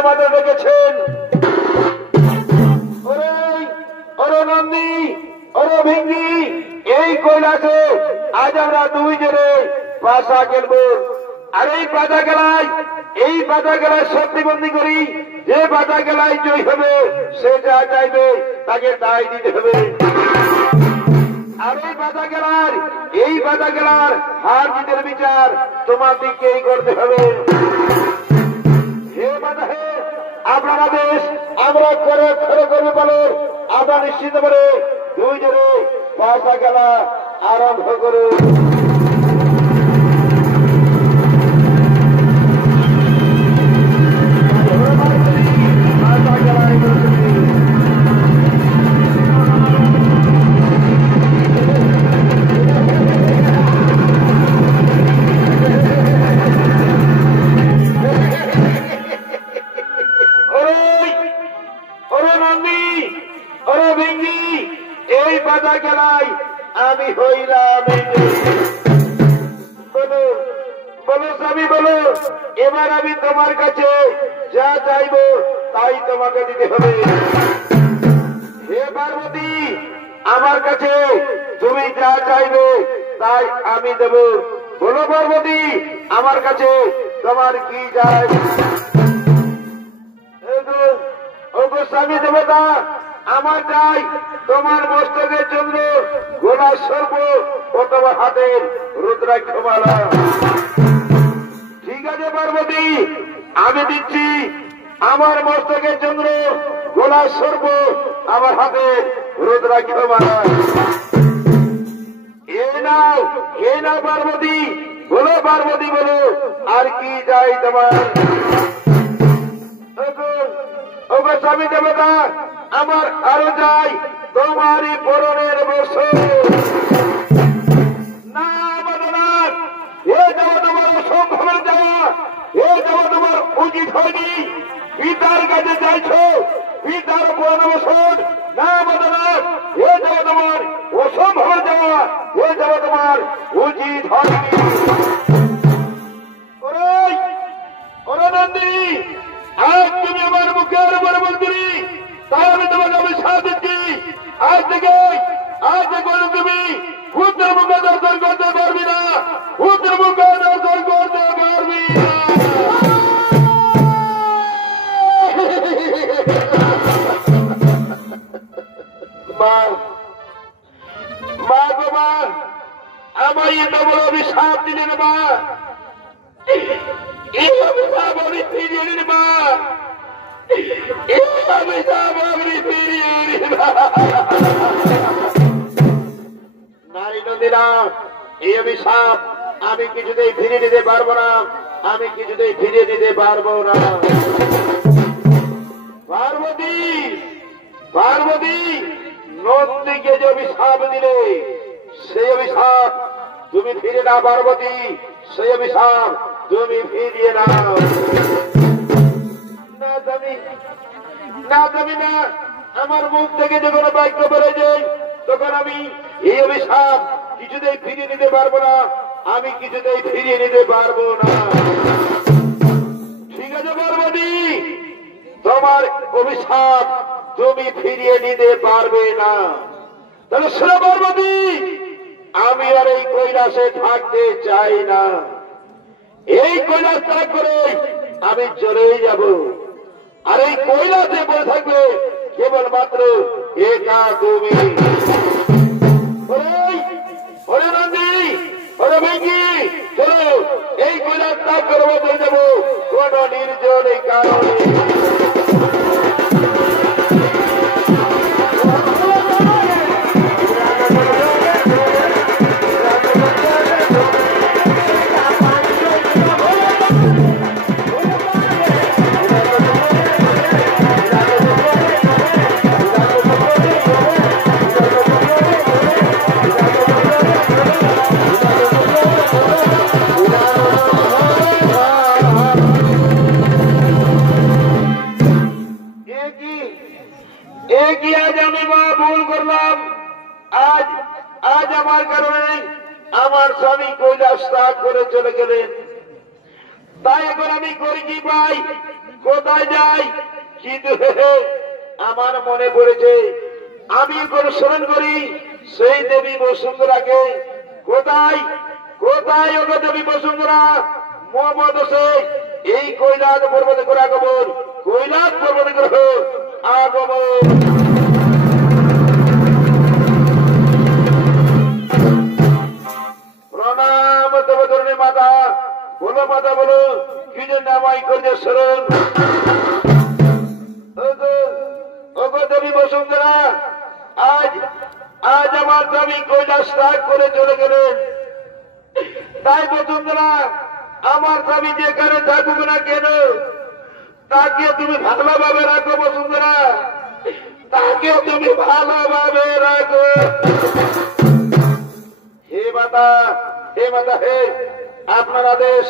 আমাদের রেখেছেন। ওরে নন্দী, ওরে ভিঙ্গি, এই কৈলাসে আজ আমরা দুইজনে পাশা খেলবো। আর এই পাতা খেলায় শক্তিবন্দী করি, যে পাতা খেলায় জয় হবে সে যা চাইবে তাকে তাই দিতে হবে। আর এই পাতা খেলার হার জিতের বিচার তোমাদেরকেই করতে হবে। হে মাতা, হে আপনার আদেশ আমরা করে করবে বলে আমরা নিশ্চিত করে দুইজনে পাশা খেলা আরম্ভ করুন। এই পাতা খেলায় আমি হইলাম। বলো বলো স্বামী বলো, এবার আমি তোমার কাছে যা চাইবো তাই তোমাকে দিতে হবে। হে পার্বতী, আমার কাছে তুমি যা চাইবে তাই আমি দেব। বলো পার্বতী, আমার কাছে তোমার কি চাই? ওগো স্বামী দেবতা, আমার চাই তোমার মস্তকের চন্দ্র, গোলার সর্প ও তোমার হাতের রুদ্রাক্ষমালা। ঠিক আছে পার্বতী, আমি দিচ্ছি আমার মস্তকের চন্দ্র, গোলার সর্প, আমার হাতের রুদ্রাক্ষমালা। এই নাও পার্বতী। বলো পার্বতী বলো, আর কি চাই তোমার? ওগো স্বামী দেবতা, আমার আরো চাই তোমারই পরনের বস্ত্র। না বদনাথ, এ যাওয়া তোমার অসম্ভব যাওয়া, এ যাওয়া তোমার উচিত হয়নি। পিতার কাছে চাইছো পিতার পরনবসন। না বদনাথ, এ যাওয়া তোমার অসম্ভব যাওয়া, এ যাওয়া তোমার উচিত হয়নি। ওরে নন্দী, আজ তুমি আমার মুখের উপর বলবি, তাই আমি তোমাকে অভিশাপ দিচ্ছি। আজ থেকে তুমি পুত্রের মুখে দর্শন করতে পারবি না, পুত্রের মুখে দর্শন করতে পারবি না। মা গো মা, আমার এত বড় অভিশাপ দিলেন মা। এই অভিশাপ আমি ফিরিয়ে নিন মা, এই অভিশাপ আমি ফিরিয়ে নিন। নারী নন্দীরা, এই অভিশাপ আমি কিছুতেই ফিরিয়ে নিতে পারবো না, আমি কিছুতেই ফিরিয়ে দিতে পারবো না। পার্বতী, পার্বতী, নন্দীকে যে অভিশাপ দিলে সেই অভিশাপ তুমি ফিরে না। পার্বতী, সেই অভিশাপ তুমি ফিরিয়ে নাও। না তুমি না, আমার মুখ থেকে যখন বাক্য বলে যাই তখন আমি এই অভিশাপ কিছুতেই ফিরিয়ে নিতে পারবো না, আমি কিছুতেই ফিরিয়ে নিতে পারবো না। ঠিক আছে পার্বতী, তোমার অভিশাপ তুমি ফিরিয়ে নিতে পারবে না। তাহলে শোনো পার্বতী, আমি আর এই কৈলাসে থাকতে চাই না। এই কৈলাস ত্যাগ করে আমি চলেই যাব। আর এই কৈলাসে পড়ে থাকবে কেবলমাত্র একা তুমি। ওরে নন্দী, ওরে ভেঙ্গি, চলো এই কৈলাস ত্যাগ করবো, চলে যাবো কোন নির্জন এই কারণে। আমার কারণে আমার স্বামী কৈলাস ত্যাগ করে চলে গেলেন। তাই এখন আমি করি কি পাই? কোথায় যাই, কিন্তু আমার মনে পড়েছে আমি এখন স্মরণ করি সেই দেবী বসুন্ধরাকে। কোথায় কোথায় ওগো দেবী বসুন্ধরা? মোহাম্মদ হোসেন এই কৈলাস পর্বতে করে আগমন, কৈলাস পর্বতে করে আগমন। প্রণাম দেব ধরণী মাতা, বলো মাতা বলো, কি জন্য আমায় করছে স্মরণ? ওগো দেবী বসুন্ধরা, আজ আজ আমার স্বামী কৈলাস ত্যাগ করে চলে গেলেন। তাই বসুন্ধরা, আমার স্বামী যেখানে থাকুক না কেন তাকে তুমি ভালোভাবে রাখো বসুন্ধরা, তাকে তুমি ভালোভাবে রাখো। হে মাতা, হে মাতা, হে আপনার আদেশ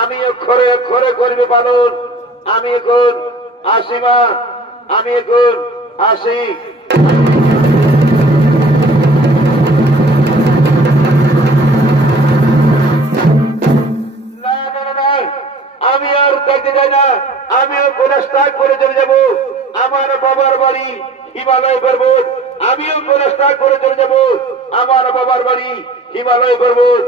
আমি অক্ষরে অক্ষরে করবে পালন। আমি এখন আসি মা, আমি এখন আসি। আমি আর দেখতে চাই না, আমিও কৈলাস ত্যাগ করে চলে যাবো। আমার বাবার বাড়ি হিমালয় পর্বত, আমিও কৈলাস ত্যাগ করে চলে যাবো। আমার বাবার বাড়ি হিমালয় পর্বত।